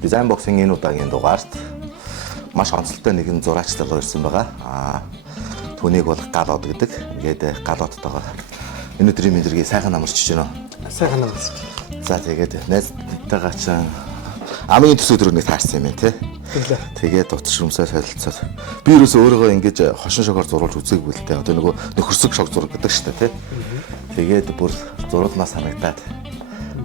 Design box-ийн энэ удаагийн дугаарт маш онцлогтой нэгэн зураач залуу ирсэн байгаа. Түүнийг бол гал од гэдэг. Ингээд гал одтойгоо өнөөдрийн мэдрэгийг сайхан амарчиж байна. Сайхан амарч. За тэгээд найзтайгаа ч амын төсөө дөрөвний таарсан юм байна тий. Тэгээд утас шүмсээ солилцоод би ерөөсөө өөрийгөө ингэж хошин шогоор зурулж үзээгүй л дээ. Одоо нөгөө нөхөрсөг шог зураг гэдэг шүү дээ тий. Тэгээд бүр зурулмаас санагдаад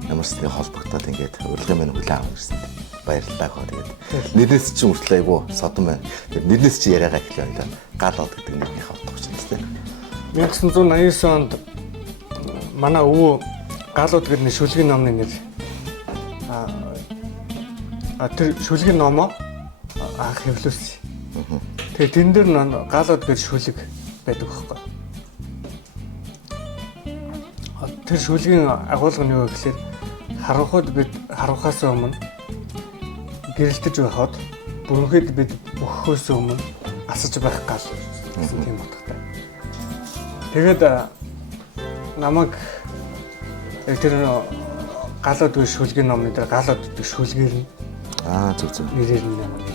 ямар ч нэг холбогдоод ингээд урилгын минь хүлээн авах гэсэн. Баярлалаа хоо тэгээд. Нэрнээс чинь хүртэл айгу содон байна. Тэгээд нэрнээс чи яриагаа эхлэв юм да. Гал од гэдэг нэрнийхээ утга учраас тий. 1989 онд манай өвөө гал од гэдэг шүлгийн номны нэр тэр шүлгийн номоо анх хэвлүүлсэн. Тэгээ тэн дээр гал од гэж шүлэг байдаг байхгүй. Тэр шүлгийн агуулга нь юу гэхээр харанхуйд бид харанхаас өмнө гэрэлтэж байхад бүрэнхэд бид өөхөөс өмнө асаж байх гал гэсэн тийм утгатай. Тэгээд намайг тэр гал од гэж шүлгийн номны дээр гал од гэдэг шүлгээр нь зүг. Нэрээр нь намайг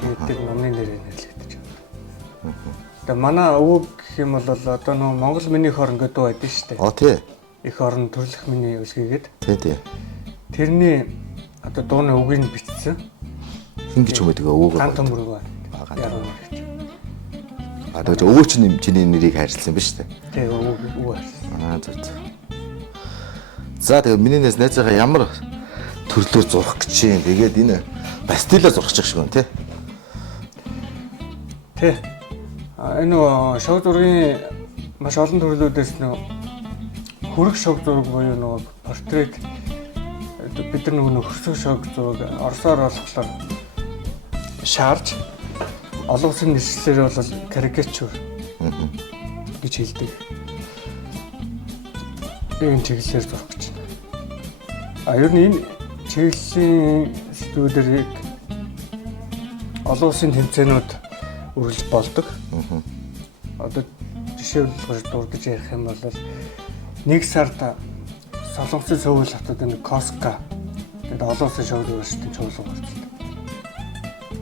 тэгээд тэр номны нэрээр нэрлэгдэж байна. Тэгээ манай өвөг гэх юм бол одоо нөгөө Монгол минийх орн гэдэг дуу байдсан шүү дээ. Тий. Их орн төрлөх миний үлгээгээд. Тий. Тэрний одоо дууны үгийг бичсэн. Хин гэж юмэдэг өвөөгөө. Гант төмөргөө. Яруу гэж. Тэгээд өвөө чинь чиний нэрийг хайрлсан юм ба шүү дээ. Тэгээ өвөө хайрлсан. Зүг. За тэгээд миний найзаагаа ямар төрлөөр зурах гэж юм. Тэгээд энэ бастилаар зурах шиг байна тий. Тий. Энэ шог зургийн маш олон төрлүүдээс хөрөх шог зураг буюу нөгөө портрет бид нар нөгөө нөхөрсөг шог зураг орсоор болохоор шаарж олон улсын нэршлэлээр бол карикатур гэж хэлдэг. Энэ чиглэлээр зурах гэж байна. Ер нь энэ чиглэлийн студиудыг олон улсын тэмцээнүүд үргэлж болдог. Одоо жишээлбэл дурдж ярих юм бол нэг сард Солонгосын Сөүл хотод Коска гэдэг олон улсын шоу зурагчдын чуулган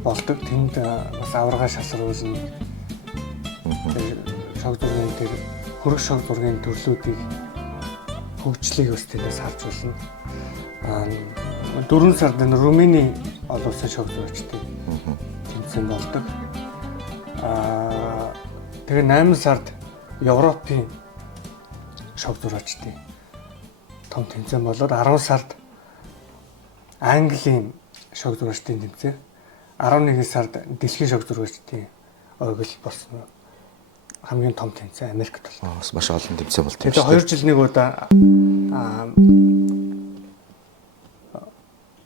болдог. Тэнд бас аварга шалруулна. Шог зургийн тэр хөрөх шог зургийн төрлүүдийг хөгжлийг бас тэндээс харж болно. 4 сард Румыний олон улсын шог зурагчдын тэмцээн болдог. Тэгээ 8 сард Европын шог зурагчдын том тэмцээн болоод 10 сард Английн шог зурагчдын тэмцээн, 11 сард дэлхийн шог зурагчдын ойгол болсон хамгийн том тэмцээн Америкт боллоо. Маш олон тэмцээн болтой. Тэгээ 2 жил нэг удаа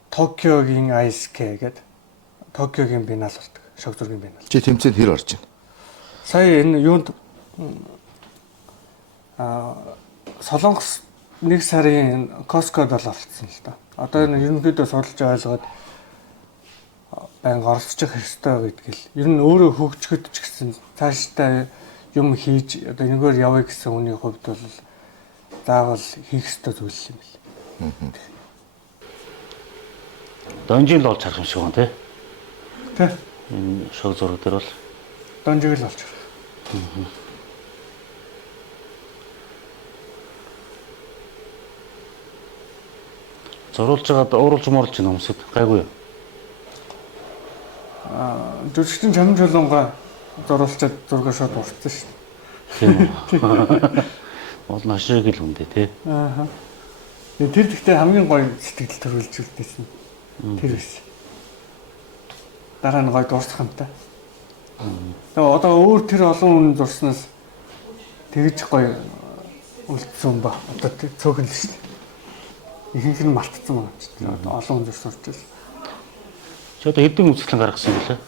Токиогийн ISK гэдэг Токиогийн бинал болдог. Шог зургийн бинал. Чи тэмцээнд хэр орж байна? Сая энэ юунд Солонгос 1 сарын Коскод бол олцсон л да. Одоо энэ ерөнхийдөө судалж ойлгоод байнга оролцох хэрэгтэй гэдгийг. Ер нь өөрөө хөгжөхөд ч гэсэн цаашдаа юм хийж одоо энэгээр явъя гэсэн хүний хувьд бол заавал хийх ёстой зүйл юм бэл. Донжиг л олж харах юм шиг байна тий. Тий. Энэ шог зураг дээр бол донжиг л олж харах. зурулж байгаад ууралж муурлж байна хүмүүсд гайгүй юу? Жүжигчин чамд чулуунгаа зурулчаад зураг шууд уртсан шүү дээ. Тийм үү. Бол ашиг л үндэ тий. Тэр гэхдээ хамгийн гоё сэтгэл төрүүлж үлдээсэн. Тэр биш. Дараа нь гоё дурсах юмтай. Тэгээ одоо өөр тэр олон хүн зурснаас тэгж гоё үлдсэн ба. Одоо цөөхөн л шүү дээ. Ихэнх нь мартцсан байна. Олон хүн зурж байсан. Чи одоо хэдэн үзэсгэлэн гаргасан юм бэлээ?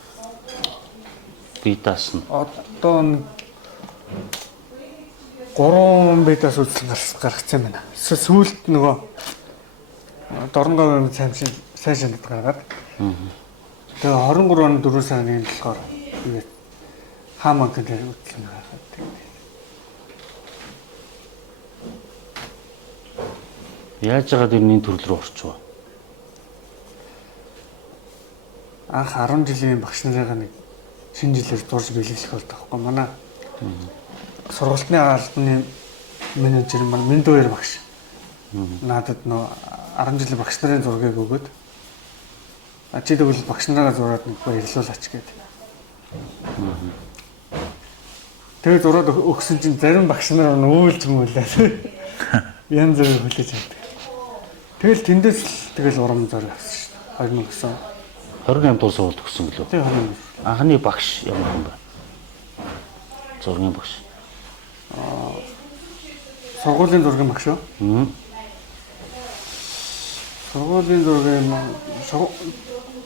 Битаас нь. Одоо 3 битаас үзэсгэлэн гаргацсан байна. Сүүлд нөгөө Дорнгой сайн шинэд гаргаад. Тэгээ 23 оны 4 сарын 1-нд болохоор тэгээд хаамаг гэдэг үзэсгэлэн гаргаад. Яаж яагаад энэ төрөл рүү орчихваа? анх 10 жилийн багш нарыгаа нэг шинэ жилээр дурж бэлгэлэх болдог байхгүй манай сургалтын албаны менежер маань Миндүүр багш надад нөө 10 жилийн багш нарын зургийг өгөөд чи тэгвэл багш нараа зураад нэг баярлуулаач гэдэг. Тэгээд зураад өгсөн чинь зарим багш нар нүүлж мүүлээ. Янз бүрийн хүлээж авдаг. Тэгэл тэндээс л тэгэл урам зориг авсан шүү дээ. 2009 28 дуус сургууль төгссөн гэлөө. тэг 2009. Анхны багш ямар хүн бэ? Зургийн багш. Сургуулийн зургийн багш юу? Сургуулийн зургийн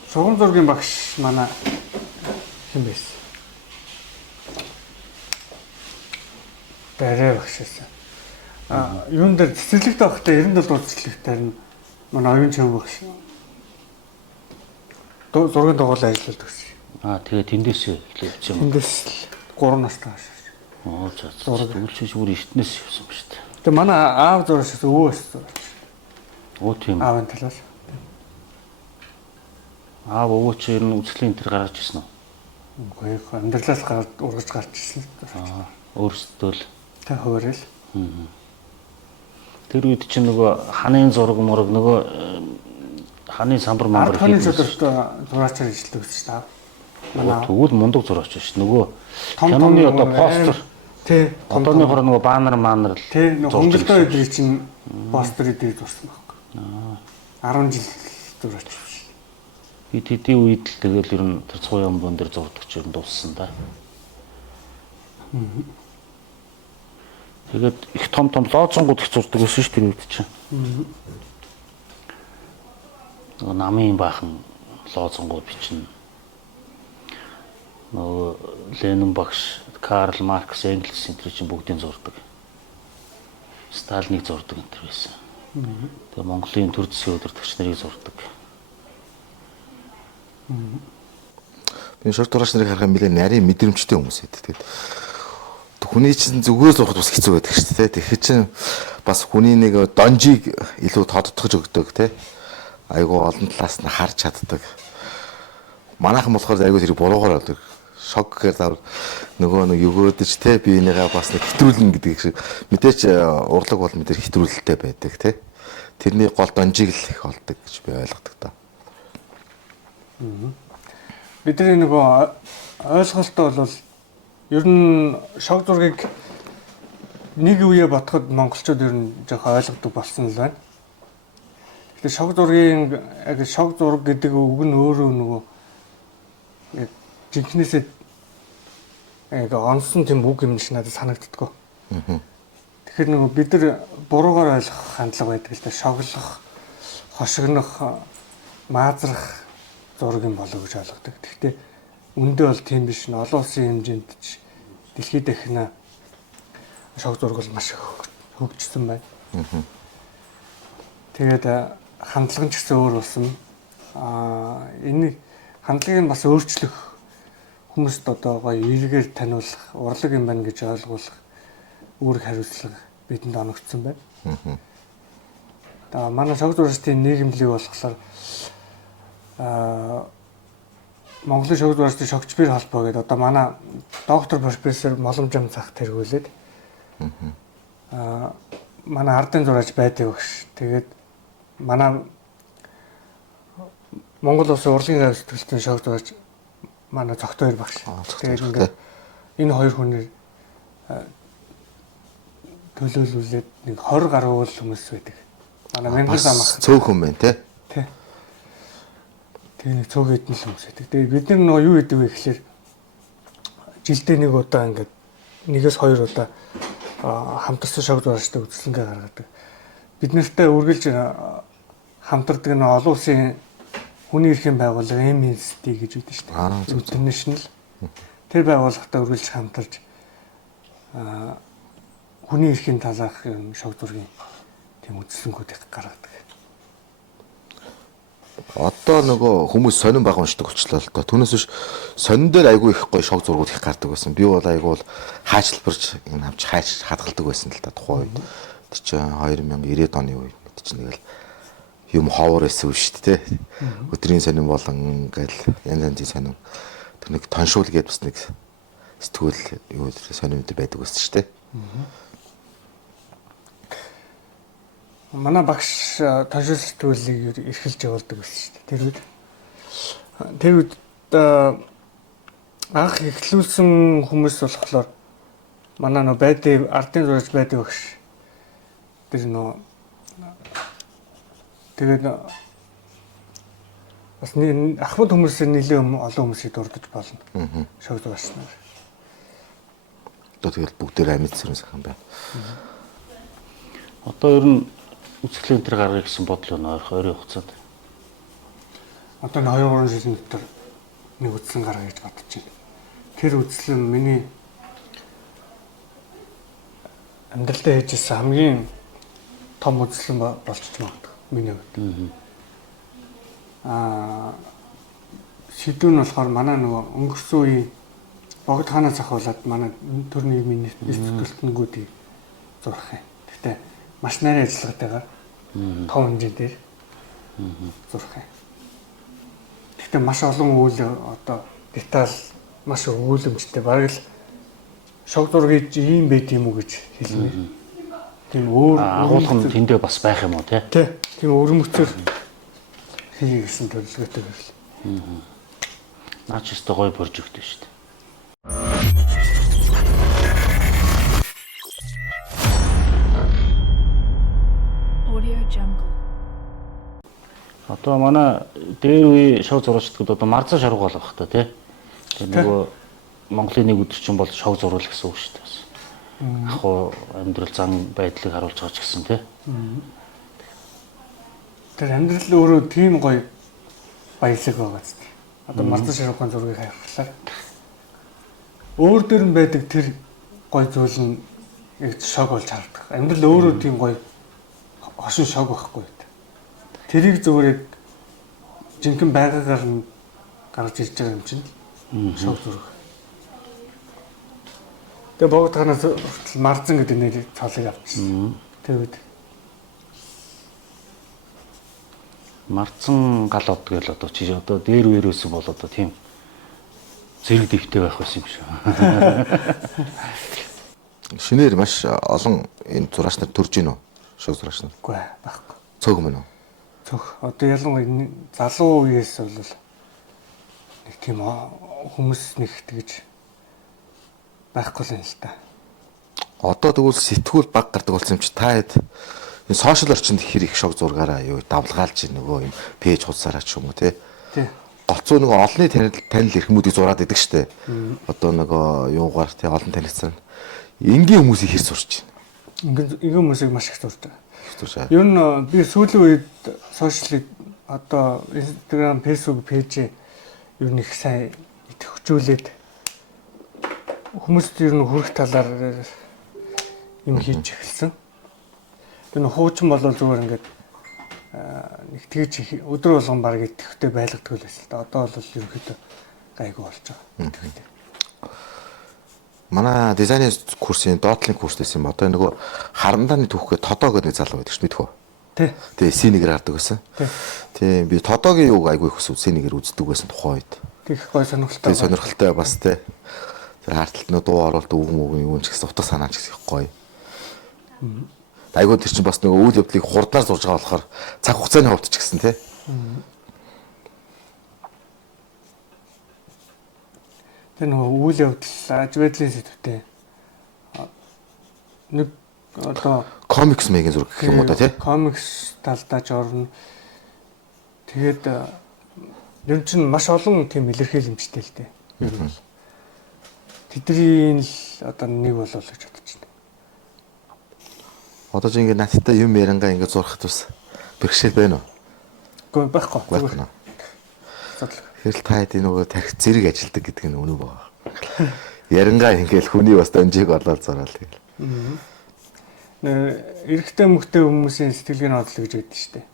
сургууль зургийн багш манай хэн байсан? Бэрэ багш байсан. Юун дээр цэцэрлэгт байхдаа 97 дугаар цэцэрлэгтээр нь манай оюун чим багш. Зургийн дугуулаа ажилладаг гэсэн. Тэгээ тэндээс эхлэв юм. Тэндээс л 3 настай багш. Зөвлөж бүр эртнээс явсан ба шүү дээ. Тэгээ манай аав зурагч өвөөс зурагч. Тийм. Аавын талаас. Аав өвөө чи ер нь үзлийн тэр гаргаж ирсэн үү? Үгүй ээ, амьдралаас ургаж гарч ирсэн. Өөрсдөө л Тэ хөөрөл. Тэр үед чинь нөгөө ханы зураг мураг нөгөө ханы самбар мамбар ханы зурагт зураачаар ажилладаг гэсэн чинь манай тэгвэл мундаг зураач шүү. Нөгөө киноны одоо постэр тий одооны хороо нөгөө баннер манер л тий хөнгөлтөө өдрий чинь постэр дээр зурсан байхгүй. 10 жил зураач биш. Би тэдний үед л тэгэл ер нь тэр цуу ямбон дээр зурдаг ч ер нь дууссан да. Тэгээд их том лоозонгууд их зурдаг байсан шүү тэр үед чинь. Нөгөө намын баахан лоозонгууд бичнэ. Нөгөө Ленин багш, Карл Маркс, Энгельс энэ чинь бүгдийн зурдаг. Сталиныг зурдаг энэ төр байсан. Тэгээ Монголын төр засгийн удирдагч нарыг зурдаг. Би шорт тураач нарыг харахад нэлээд нарийн мэдрэмжтэй хүмүүс байдаг. Тэгээд хүний чинь зүгээр зурхад бас хэцүү байдаг шүү дээ. Тэгэхээр чинь бас хүний нэг донжийг илүү тодтогч өгдөг те. Айгу олон талаас нь харж чаддаг. Манайхан болохоор айгу тэр буруугаар болдог. Шок гэхээр нөгөө нэг өгөөдөж те би энийгээ бас нэг хэтрүүлнэ гэдэг шиг мэдээч урлаг бол мэдэр хэтрүүлэлтэй байдаг те. Тэрний гол донжийг л их олдог гэж би ойлгодог та. Бидний нөгөө ойлголтоо бол ер нь шог зургийг нэг үе бодоход монголчууд ер нь жоохон ойлгодог болсон л байна. Тэгэхээр шог зургийн шог зураг гэдэг үг нь өөрөө нөгөө яг жинхнээсээ яг онсон тийм үг юм шиг надад санагддаг. Тэгэхээр нөгөө бид нар буруугаар ойлгох хандлага байдаг л да. Шоглох, хошигнох, маазрах зураг юм болов гэж ойлгодог. Гэхдээ үндэ бол тийм биш н олон улсын хэмжээнд ч дэлхийд дахина шог зураг бол маш хөгжсөн байна. Тэгээд хандлага нь ч гэсэн өөр болсон. Энэ хандлагыг бас өөрчлөх хүмүүст одоо гоё эргээр таниулах, урлаг юм байна гэж ойлгуулах үүрэг хариуцлага бидэнд оногдсон байна. Тэгээ манай шог зурагчдын нийгэмлэг болохоор Монголын шог зурагчдын шогч бэр холбоо гэдэг одоо манай доктор профессор Боломжин цах тэргүүлээд манай ардын зураач байдаг багш. Тэгээд манай Монгол улсын урлагийн гавь сэтгэлтийн шог зураач манай цогтойр багш. Тэгээд ингээд энэ хоёр хүнээр төлөөлүүлээд нэг 20 гаруй хүмүүс байдаг. Манай Мянган зам ах цөөхөн байна те. Тий. Тэгээ нэг цөөх хэдэн л хүмүүс байдаг. Тэгээ бид нар нөгөө юу гэдэг вэ гэхээр жилдээ нэг удаа ингээд нэгээс хоёр удаа хамтарсан шог зурагчтай үзлэнгээ гаргадаг. Бид нартай үргэлж хамтардаг нэг олон улсын хүний эрхийн байгууллага MNST гэж үүдэн шүү дээ. International. Тэр байгууллагатай үргэлж хамтарч хүний эрхийн талаарх юм шог зургийн тийм үзлэнгүүдийг гаргадаг. Одоо нөгөө хүмүүс сонин баг уншдаг болчлоо л доо. Түүнээс биш сонин дээр айгүй их гоё шог зургууд их гардаг байсан. Би бол айгүй бол хаачлбарч энэ авч хайч хадгалдаг байсан л да тухайн үед. Тэр чинь 2090 оны үед чинь тэгэл юм ховор байсан үү шүү дээ. Өдрийн сонин болон ингээл янз янзын сонин тэр нэг тоншуул гэдээ бас нэг сэтгүүл юу сонин өдөр байдаг байсан шүү дээ. Манай багш тоншуул сэтгүүлийг эрхэлж явуулдаг байсан шүү дээ. Тэр үед анх эхлүүлсэн хүмүүс болохоор манай нөө байдгийн ардын зурагч байдаг багш. Тэр нөө тэгээд бас ахмад хүмүүсээ нэлээд олон хүмүүсийг дурдж болно. Шог зурагчнаар. Одоо тэгэл бүгдээр амьд сүрэн сайхан байна. Одоо ер нь үзэсгэлэн дээр гаргая гэсэн бодол байна ойрын хугацаанд. Одоо 2-3 жилийн дотор нэг үзлэн гаргая гэж бодож байна. Тэр үзлэн миний амьдралдаа хийжсэн хамгийн том үзлэн болчих магадгүй миний хувьд. Сэдв нь болохоор манай нөгөө өнгөрсөн үеийн богд хаанаас ахуулаад манай төрний миний сэтгэлтнгүүдийг зурх юм. Гэхдээ маш нарийн ажиллагатайгаар том хэмжээгээр зурх юм. Гэхдээ маш олон үйл одоо деталь маш өгүүлэмжтэй бараг л шог зургийг ийм байт юм уу гэж хэлмээр. Тийм өөр агуулга нь тэндээ бас байх юм уу тий? Тийм өрмөцөр хийе гэсэн төлөвлөгөөтэй байв. Наач өстө гой борж өгдөө шүү дээ. Audio Jungle. Одоо манай дээр үе шог зурагчдад одоо марзан шаргуу болох та тий. Тэгээ нөгөө Монголын нэг өдөр чинь бол шог зуруул гэсэн үг шүү дээ. Ах уу амьдрал зан байдлыг харуулж байгаа ч гэсэн тий. Тэр амьдрал өөрөө тийм гоё баялаг байгаа зү. Одоо марзан шаргууны зургийг харахлаар өөр дөр нь байдаг тэр гоё зүйл нь яг шог болж харагдах. Амьдрал өөрөө тийм гоё хошин шог байхгүй. Тэрийг зүгээр жинхэнэ байгаагаар нь гарч ирж байгаа юм чинь шог зураг. Тэгээ богд ханаас марзан гэдэг нэрийг цолыг авчихсан. Тэр үед марзан гал од гэл одоо чи одоо дээр үерөөсөн бол одоо тийм зэрэг дэвтэй байх байсан юм шүү. Шинээр маш олон энэ зурагч нар төрж гинөө. Шог зурагч нар. үгүй байхгүй. Цөг мөн үү? Цөх. Одоо ялангуяа залуу үеэс бол нэг тийм хүмүүс нэг тэгж байхгүй л юм л та. Одоо тэгвэл сэтгүүл баг гардаг болсон юм чи та хэд энэ сошиал орчинд хэр их шог зургаараа юу давлгаалж нөгөө юм пэйж хуудасаараа ч юм уу тий. Голцоо нөгөө олонний танил эрхмүүдийг зураад идэг штэ. Одоо нөгөө юугаар тий олон танилцсан. Энгийн хүмүүсийг хэр зурч байна. Энгийн хүмүүсийг маш их зурж байгаа. Зуршаа. Ер нь би сүүлийн үед сошиалыг одоо Instagram, Facebook пэйж ер нь их сайн идэвхжүүлээд хүмүүст ер нь хүрэх талаар юм хийж эхэлсэн. Тэр хуучин болол зүгээр ингээд нэг тэгж өдөр болгон баг идэвхтэй байлгадаг л байсан л да. Одоо бол ерөнхийдөө гайгүй болж байгаа. Идэвхтэй. Манай дизайны курсын доотлын курстэйс юм. Одоо нөгөө харандааны түүхгээ тодоо гэдэг нэг залуу байдаг ш мэдхүү. Тий. Тэгээ синегээр гардаг байсан. Тийм би тодоогийн юуг айгүй их синегээр үздэг байсан тухайн үед. Тийх гой сонирхолтой. Тийм сонирхолтой бас тий. Тэгээ харталт нөө дуу оруулалт үг мөг юм ч гэсэн утга санаа ч гэсэн их гоё. Айгүй тэр чинь бас нөгөө үйл явдлыг хурдаар зурж байгаа болохоор цаг хугацааны хувьд ч гэсэн тий. Тэр нөгөө үйл явдал аж байдлын сэдвтэй нэг одоо комикс мэйгийн зураг гэх юм уу та тий. Комикс талдаа ч орно. Тэгээд ер нь чинь маш олон тийм илэрхийлэмжтэй л дээ. Ер нь тэдний л одоо нэг болов л гэж бодож байна. Одоо ч ингэ надтай юм ярангаа ингэ зурхад бас бэрхшээл байна уу? Үгүй байхгүй. Байхгүй. Хэрэл та хэд нөгөө тарих зэрэг ажилдаг гэдэг нь үнэн байгаа. Ярангаа ингээл хүний бас донжиг олоод зураал тэгэл. Эрэгтэй мөхтэй хүмүүсийн сэтгэлгээний бодлоо гэж байдаг шүү дээ.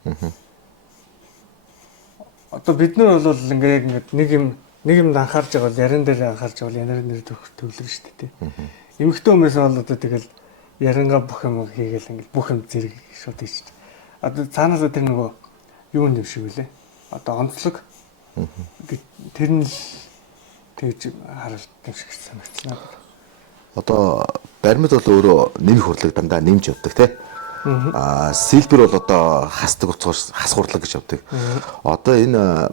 Одоо бид нар бол ингээд нэг юм анхаарч байгаа бол яран дээр анхаарч байгаа бол янарын нэр төвлөрнө шүү дээ. Эмэгтэй хүмүүс бол одоо тэгэл ярангаа бүх юм хийгээл ингээд бүх юм зэрэг шууд хийж. Одоо цаанаас тэр нөгөө юу нэм шиг үлээ. Одоо онцлог. Тэр нь л тэгж харагдсан шиг санагдсан надад. Одоо баримт бол өөрөө нэмэх хурлыг дандаа нэмж явдаг тий. Сэлбэр бол одоо хасдаг уцгаас хас хурлаг гэж явдаг. Одоо энэ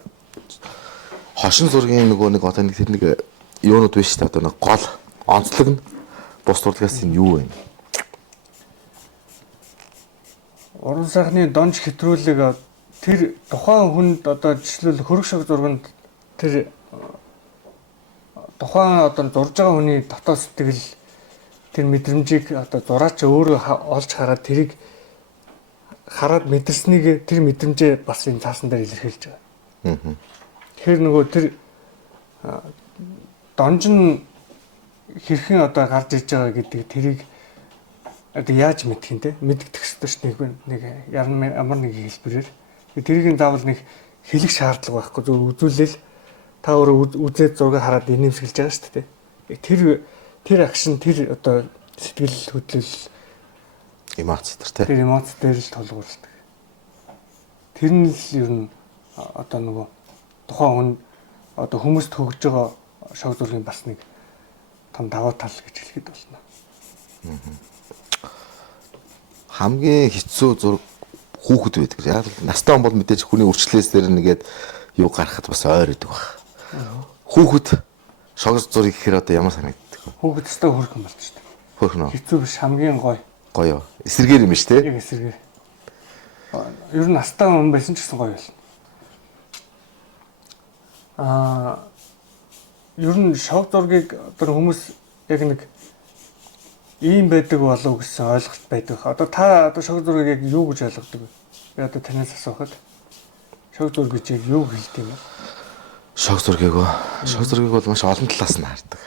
хошин зургийн нөгөө нэг одоо нэг тэр нэг юунууд биш та одоо нэг гол онцлог нь бус зурлагаас энэ юу вэ? Уран сайхны донж хэтрүүлэг тэр тухайн хүнд одоо жишээлбэл хөрөг шог зурганд тэр тухайн одоо зурж байгаа хүний дотоод сэтгэл тэр мэдрэмжийг одоо зураач өөрөө олж хараад тэрийг хараад мэдэрснийг тэр мэдрэмжээ бас энэ цаасан дээр илэрхийлж байгаа. Тэгэхээр нөгөө тэр донж нь хэрхэн одоо гарч иж байгаа гэдэг тэрийг одоо яаж мэдэх юм те мэддэх ёстой ш нэг ямар нэг хэлбэрээр тэрийг заавал нэг хэлэх шаардлага байхгүй зөв үзүүлэл та өөрөө үзээд зураг хараад инээмсэглэж байгаа шүү дээ. Тэр акшн тэр одоо сэтгэл хөдлөл эмоц тэр тий. Тэр эмоц дээр л тулгуурладаг. Тэр нь л ер нь одоо нөгөө тухайн хүн одоо хүмүүст хөгж байгаа шог зургийн бас нэг том даваа тал гэж хэлэхэд болно. Хамгийн хэцүү зураг хүүхэд байдаг. Яг л настай хүн бол мэдээж хүний өрчлөөс дээр нэгээд юу гаргахад бас ойр идэг баг. Хүүхэд шог зургийг гэхээр одоо ямар санагддаг вэ? Хүүхэд өстой хөрхөн болж шүү дээ. Хөрхөн үү? Хэцүү биш хамгийн гоё. Гоё. Эсэргээр юм биш тий? Яг эсэргээр. Ер нь настай хүн байсан ч гэсэн гоё болно. Ер нь шог зургийг одоо хүмүүс яг нэг ийм байдаг болов гэсэн ойлголт байдаг. Одоо та одоо шог зургийг яг юу гэж ойлгодог вэ? Би одоо танаас асуухад шог зураг гэж яг юу хэлдэг юм бэ? Шог зургийг бол маш олон талаас нь хардаг.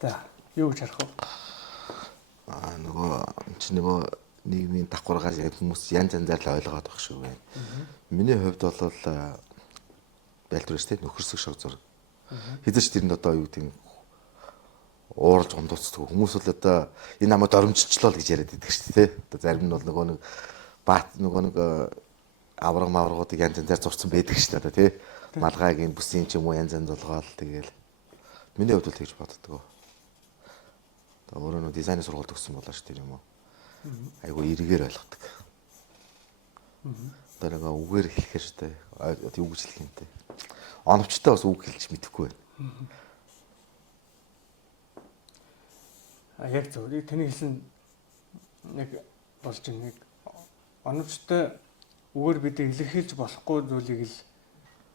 За, юу гэж харах вэ? Нөгөө чи нөгөө нийгмийн давхаргаар яг хүмүүс янз янзаар л ойлгоод байх шиг байна. Миний хувьд бол байлдварч тийм нөхөрсөг шог зураг. Хэзээ ч тэрэнд одоо юу гэдэг уурж гондуцдаг хүмүүс бол одоо энэ намайг доромжчлоо гэж яриад байдаг шүү дээ. Одоо зарим нь бол нөгөө нэг баат нөгөө нэг авраг маврагуудыг янз янзаар зурцсан байдаг шүү дээ одоо тий. Малгайгийн бүсийн ч юм уу янз янз болгоол тэгэл миний хувьд бол тэгж боддог. Одоо өөрөө нөө дизайны сургалт өгсөн болоо ш тэр юм уу. Айгу эргээр ойлгодог. Одоо нэг үгээр хэлэхээр шүү дээ. Одоо юу гэж хэлэх юм те. Оновчтой бас үг хэлж мэдэхгүй байна. Яг зөв. Тэний хэлсэн нэг болж нэг оновчтой үгээр бид илэрхийлж болохгүй зүйлийг л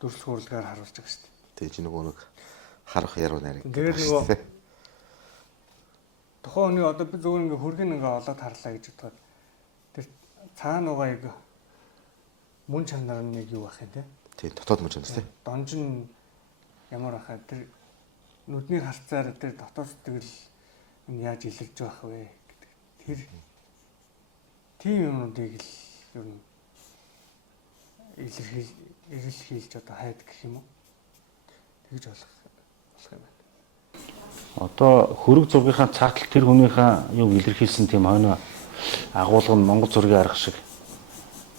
дүрслэх урлагаар харуулж байгаа шүү дээ. Тэг чи нөгөө нэг харах яруу найраг. Тэгээд нөгөө тухайн хүний одоо би зөвхөн ингээ хөргөн ингээ олоод харлаа гэж бодоход тэр цаана байгаа яг мөн чанар нь нэг юу ах юм те. Тий, дотоод мөн чанар тий. Донж нь ямар ахаа тэр нүдний харцаар тэр дотоод сэтгэл нь яаж илэрж байх вэ гэдэг. Тэр тийм юмнуудыг л ер нь илэрхийлж одоо хайдаг гэх юм уу? Тэгж болох юм байна. Одоо хөрөг зургийнхаа цаатал тэр хүнийхээ юг илэрхийлсэн тийм хойно агуулга нь Монгол зургийн арга шиг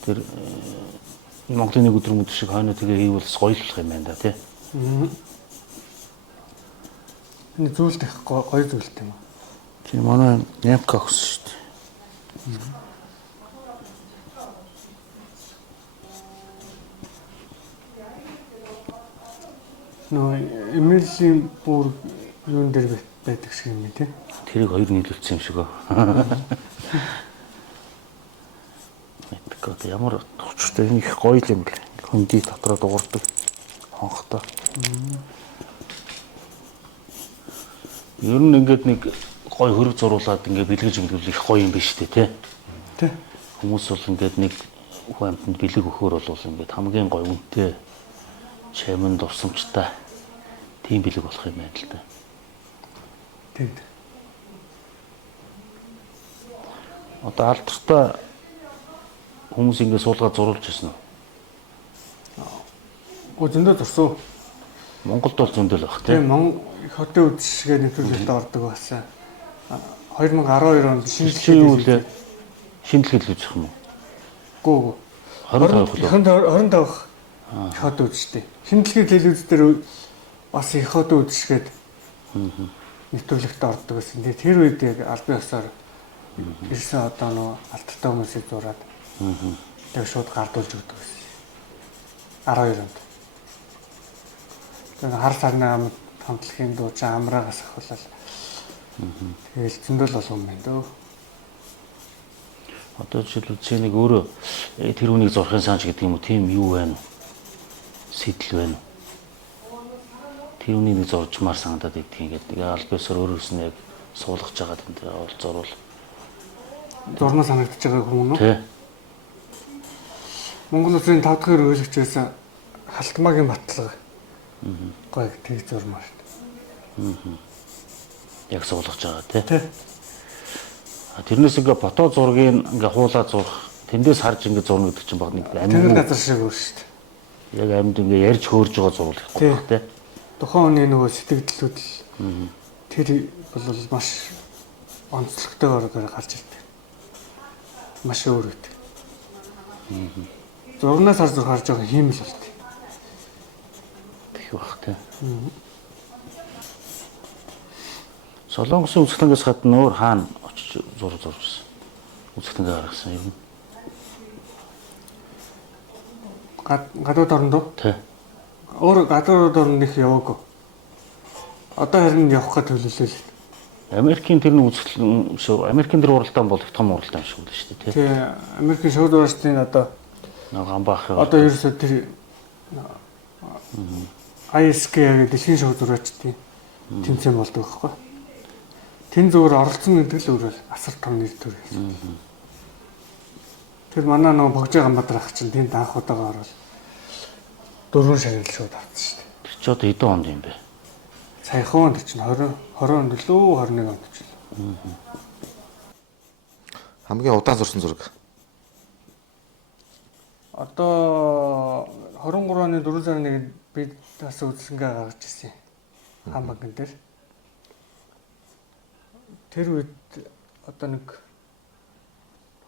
тэр Монголын нэг өдөр шиг хойно тэгээ хийвэл гоёлох юм байна да тий. Энэ зүйлдэх гоё зүйлт юм аа. Тийм манай Нямка өгсөн шүү дээ. Нөө эмээлийн бүр юун дээр байдаг шиг юм тий. Тэрийг хоёр нийлүүлсэн юм шиг оо. Мэдээгүй ямар төвчтэй их гоё юм бэ. Хөндөй дотроо дуурдаг. Хонхтой. Ер нь ингээд нэг гоё хөрөг зуруулаад ингээд бэлгэж өнгөлөх их гоё юм биш үү те. Тэ. Хүмүүс бол ингээд нэг хүн амтнд бэлэг өгөхөр бол ингээд хамгийн гоё үнэтэй чамд дурсамжтай тийм бэлэг болох юм байна л да. Тэг. Одоо алдартай хүмүүс ингэ суулгаад зурулж ирсэн үү? Зөндөө зурсан. Монголд бол зөндөл байх тийм хотын үдшгээ нэвтрүүлэлт ордог байсан. 2012 онд шинжилгээ шимтгэлж үзэх юм уу? Гүү. 25 25 хот үзчтэй. Шинэлгээ телевиз дээр бас их хот үзшгээд нэвтрүүлэгт ордог гэсэн. Тэгээ тэр үед яг албан ёсоор ирсэн одоо нөө алдтай хүмүүсийг зураад тэгээ шууд гардуулж өгдөг гэсэн. 12 онд. Тэгээ хар сарны амт хамтлагийн дуу чи амраагаас ахвал тэгэл зөндөл болгоом байна дөө. Одоо жишээлбэл чи нэг өөрөө тэр үнийг зурхын санаж гэдэг юм уу? Тийм юу байна? Сэтэл байна. Тэр үнийг нэг зуржмаар санагдаад идэх юм гэдэг. Албан ёсоор өөрөөс нь яг суулгаж байгаа юм дээр олзорвол Зурнаа санагдаж байгаа хүмүүс үү? тий. Монгол Улсын 5 дахь хөрөөлөгч байсан Халтмаагийн батлага. Гой тэг зурмаар. Яг суулгаж байгаа тий. Тий. Тэрнээс ингээ фото зургийг ингээ хуулаад зурх, тэндээс харж ингээ зурна гэдэг чинь баг нэг Тэр амьд газар шиг өөр шүү дээ. яг амьд ингээ ярьж хөөрж байгаа зурвалхгүй баг тий. Тухайн хүний нөгөө сэтгэлдлүүд л тэр бол маш онцлогтойгоор гарч ирдэг. Маш өөр үү. Зурнаас харж харж байгаа хиймэл болт. Тэг бах тий. Солонгосын үзэсгэлэнгээс гадна өөр хаана очиж зураг зуржсэн? Үзэсгэлэнгээ гаргасан юм. Гадаад оронд уу? Тий. Өөр гадаад оронд их яваагүй. Одоо харин явах гэж төлөвлөлөө л. Америкийн тэр нэг үзэсгэлэн шүү. Америкийн тэр уралдаан бол их том уралдаан шүү дээ шүү дээ тий. Тэгээ Америкийн шууд уурчдын одоо Нэг гамбаах. одоо ерөөсөө тэр ISK гэдэг дэлхийн шууд уурчдын тэмцээн болдог байхгүй. Тэн зүгээр оролцсон гэдэг л өөрөө асар том нэр төр гэсэн. Тэр манай нөгөө Богжи Ганбаатар ах чинь тэнд анх удаага орол 4 шагнал шууд авсан шүү дээ. Тэр ч одоо хэдэн онд юм бэ? Саяхан онд чинь 20 онд лөө 21 онд ч. Хамгийн удаан зурсан зураг. Одоо 23 оны 4 сарын 1-нд бид бас үзлэнгээ гаргаж ирсэн. Хаан банкн дээр. Тэр үед одоо нэг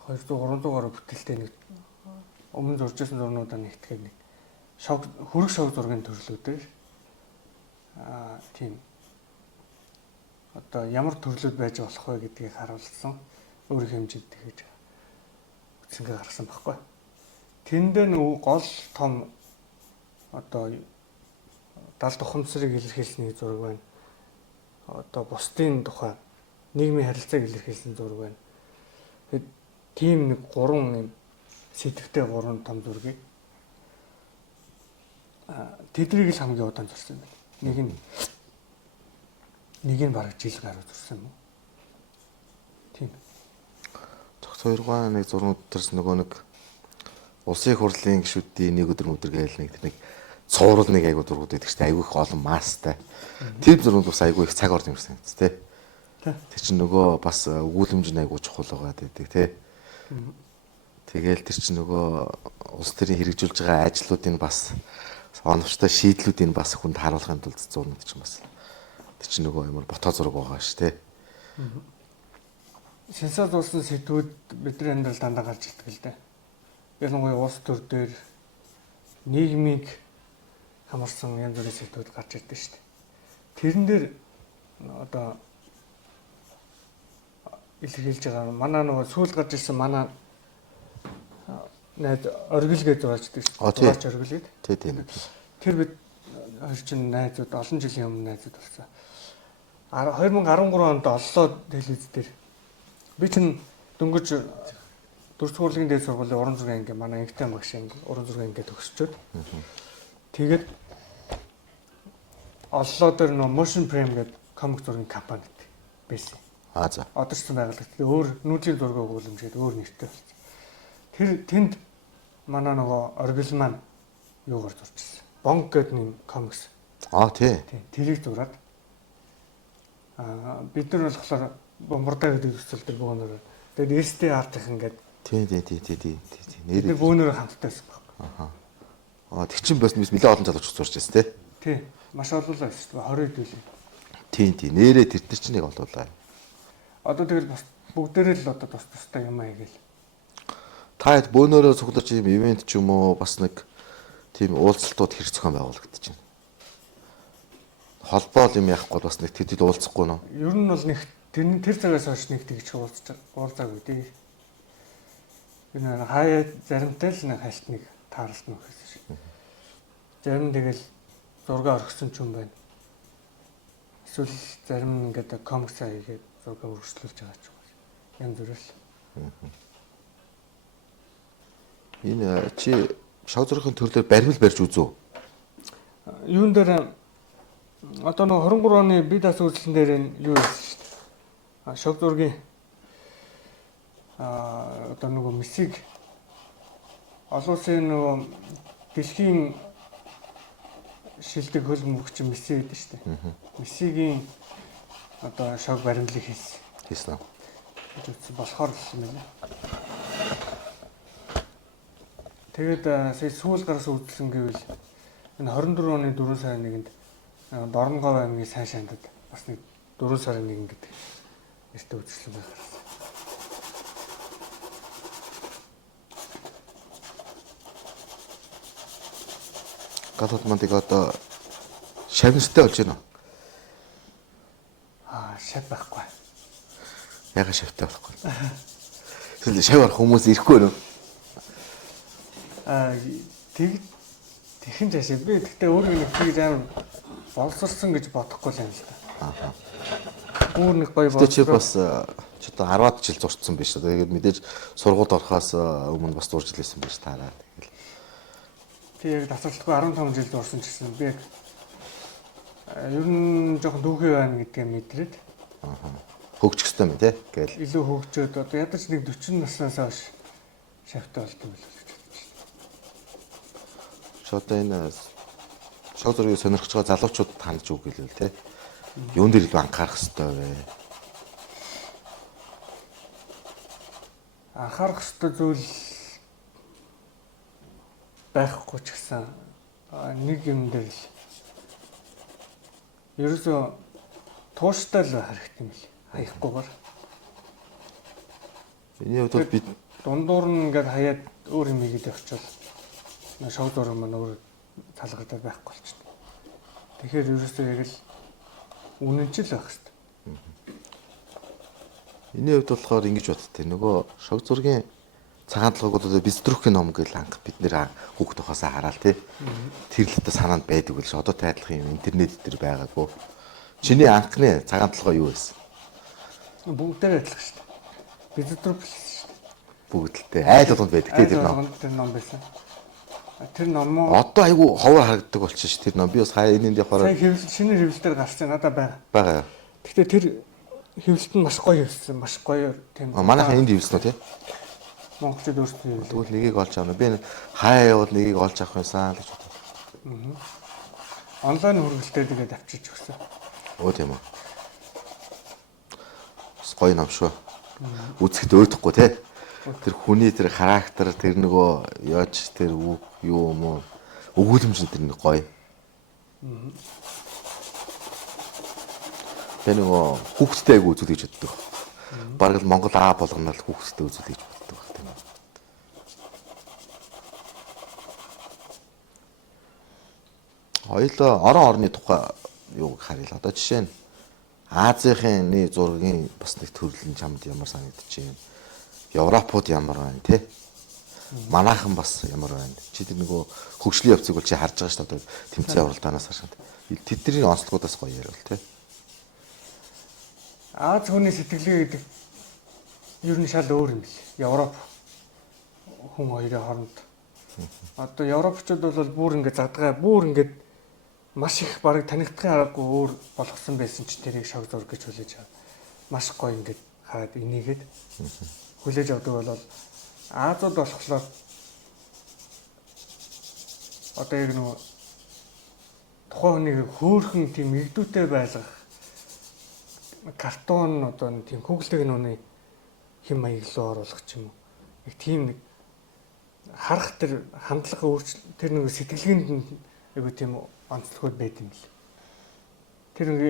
200 300 гаруй бүтээлтэй нэг өмнө зурж байсан зурнуудаа нэгтгэхэд нэг хөрөг шог зургийн төрлүүдээр тийм одоо ямар төрлүүд байж болох вэ гэдгийг харуулсан өөрийн хэмжээнд тэгэж үзлэнгээ гаргасан байхгүй. Тэндээ нөгөө гол том одоо далд ухамсарыг илэрхийлсний зураг байна. Одоо бусдын тухай нийгмийн харилцааг илэрхийлсэн зураг байна. Тэгээд тийм нэг 3 юм сэдвтэй 3 том зургийг тэдрийг л хамгийн удаан зурсан байна. Нэг нь бараг жил гаруй зурсан юм уу? Тийм. Цогц 2 нэг зурнууд төрс нөгөө нэг улсын их хурлын гишүүдийн нэг өдөр гээл нэг цуврал нэг айгуу зургууд байдаг шүү дээ. Айгуу их олон маастай. Тэр зурнууд бас айгуу их цаг орж ирсэн юм тий. Тэр чинь нөгөө бас өгүүлэмж нь айгуу чухал байгаа гэдэг тий. Тэгээл тэр чинь нөгөө улс төрийн хэрэгжүүлж байгаа ажлуудын бас оновчтой шийдлүүдийг бас хүнд харуулахын тулд зурнууд чинь бас тэр чинь нөгөө амар ботоо зураг байгаа шүү тий. Сенсац болсон сэдвүүд бидний амьдралд дандаа гарч ирдэг л дээ. Ялангуяа улс төр дээр нийгмийг хамарсан янз бүрийн сэдвүүд гарч ирдэг шүү дээ. Тэрэн дээр одоо илэрхийлж байгаа манай нөгөө сүүл гарч ирсэн манай найз оргил гэж зураач дээ. Зураач оргил гэдэг. Тийм. Тэр бид хоёр чинь найзууд олон жилийн өмнө найзууд болсон. 2013 онд оллоо телевиз дээр би чинь дөнгөж дөрвөн сургуулийн дээд сургуулийн уран зургийн анги манай инхтэн багшийн уран зургийн анги төгсчөөд тэгээд оллоо дээр нөө motion frame гэдэг комик зургийн компани байсан. За. Одоо ч байгууллагт өөр нүүдлийн зураг өгүүлэмжгээд өөр нэртэй болсон. Тэр тэнд манай нөгөө оргил маань юугаар зурчихсан. Бонг гэдэг нэг комикс. Тий. Тэрийг зураад бид нар болохоор бомбардаа гэдэг төсөл төр бөөнөр. Тэгээд ST арт их ингээд Тий. нэр бөөнөр хамтдагсан баг. Тэг чин бас нэлээд олон залууч зурж байсан тий. Тий. Маш олоолаа шүү дээ. 20 хэдүүлээ. Тий. Нэрээ тэр чинь нэг олоолаа. Одоо тэгэл бас бүгдээрээ л одоо тустай юм аа гээл. Та хэд бөөнөрөө цуглаж ийм ивент ч юм уу бас нэг тийм уулзалтууд хэрэг зохион байгуулагдаж байна. Холбоо юм яахгүй бас нэг тэдэд уулзахгүй нөө. Ер нь бол нэг тэр цагаас хойш нэг тэгж уулзаагүй дээ. Энэ хаяа заримтай л нэг хальтныг таарлна гэхээс шиг. Зарим тэгэл зураг орхисон ч юм байна. Эсвэл зарим нь ингээд комиксаа хийгээд зураг өргөжлүүлж байгаа ч юм. Янз бүрэл. Энэ чи шог зургийн төрлөөр баримл барьж үзв. Юун дээр одоо нэг 23 оны бие даасан үзлэн дээр юу хэлсэн шүү дээ. Шог зургийн одоо нөгөө мессиг олон улсын нөгөө дэлхийн шилдэг хөл мөвч месси гэдэг шүү дээ. Мессигийн одоо шог баримлыг Хийсэн. болохоор л юм байна. Тэгээд сая сүүл гарсан үзлэн гэвэл энэ 24 оны 4 сарын 1-нд Дорногов аймгийн сайн шандад бас нэг 4 сарын 1 гэдэг эртний үзлэн байх гарсан. Гадаад мандыг одоо шавнастай болж байна уу? Шав байхгүй. Яга шавтай болохгүй. Эсвэл шав арах хүмүүс ирэхгүй нөө. Тэхэн жашаа би гэхдээ өөрөө нэг тийж амар боловсрсон гэж бодохгүй л юм л та. Өөр нэг гоё боловсроо. Чи бас ч одоо 10-аад жил зурцсан биш. Тэгээд мэдээж сургуульд орохоос өмнө бас зурж илсэн биш таараа. Тэг яг тасралтгүй 15 жил зурсан ч гэсэн би ер нь жоохон дүүхий байна гэдгийг мэдрээд хөгжих ёстой юм тий гээл. Илүү хөгжөөд одоо ядаж нэг 40 наснаас хойш шавтай болдог л гэж бодож байна. Одоо энэ шог зургийг сонирхож байгаа залуучуудад хандж үг гэлвэл тий. Юун дээр илүү анхаарах ёстой вэ? Анхаарах ёстой зүйл байхгүй ч гэсэн нэг юм дээр л ерөөсөө тууштай л байх хэрэгтэй юм л хаяггүйгээр. Миний хувьд бол бид дундуур нь ингээд хаяад өөр юм хийгээд явчихвал шог зураг маань өөр талгагдаад байхгүй болчихно. Тэгэхээр ерөөсөө яг л үнэнчил байх хэрэгтэй. Миний хувьд болохоор ингэж боддтой. Нөгөө шог зургийн цагаан толгойг бол бистрүүхийн ном гэж анх бид нэр хүүхд тухаасаа хараад тий. Тэр л та санаанд байдаг л ш. Одоо тайлах юм интернет дээр байгаагүй. Чиний анхны цагаан толгой юу байсан? Бүгдээр адилхан шүү дээ. Бистрүүх шүү дээ. Бүгдэлтэй айл болгонд байдаг тий тэр ном. Тэр ном байсан. Тэр ном муу одоо айгу ховор харагддаг болчихсон ш. Тэр ном би бас хаяа энэнд явахаар шинэ хэвлэлээр гарсан надад байгаа. Бага. Гэхдээ тэр хэвлэлт нь маш гоё хэвлсэн. Маш гоё тийм. Манайхан энд хэвлсэн үү тий? Монголчууд өөрсдөө хэвлэв. Тэгвэл нэгийг олж авна. Би хаяа явал нэгийг олж авах юмсан л гэж бодлоо. Онлайн хөргөлтөөр тэгээд авчиж өгсөн. Оо тийм үү. Гоё ном шүү. Үзэхэд өөдөхгүй тий. Тэр хүний тэр характер тэр нөгөө яаж тэр үг юу юм уу өгүүлэмж тэр нэг гоё. Тэр нөгөө хүүхдтэй айгу үзүүл гэж боддог. Бараг л Монгол аа болгоно л хүүхдтэй үзүүл гэж боддог байх тийм үү. Хоёулаа орон орны тухай юу харъя л одоо жишээ нь Азийн зургийн бас нэг төрлийн чамд ямар санагдаж байна. Европууд ямар байна те? Манайхан бас ямар байна. Чи тэр нөгөө хөгжлийн явцыг бол чи харж байгаа шүү дээ. Тэмцээн уралдаанаас хашаад. Тэдний онцлогуудаас гоё ярил те. Аз хүний сэтгэлгээ гэдэг ер нь шал өөр юм бил. Европ хүн хоёрын хооронд. Одоо европчууд бол бүр ингэ задгаа бүр ингэ маш их барыг танигдахын аргагүй өөр болгосон байсан ч тэрийг шог зураг гэж хүлээж аваад маш гоё ингэ хараад энийгээд хүлээж авдаг бол Азууд болохоор одоо яг нөгөө тухайн хүнийг хөөхөн тийм игдүүтэй байлгах картон одоо тийм хүүхэлдэг нүуний хэм маяг руу оруулах ч юм уу. Яг тийм нэг харах тэр хандлага өөрчлөлт тэр нэг сэтгэлгээнд айгу тийм онцлогуд байд юм бэл. Тэр нэг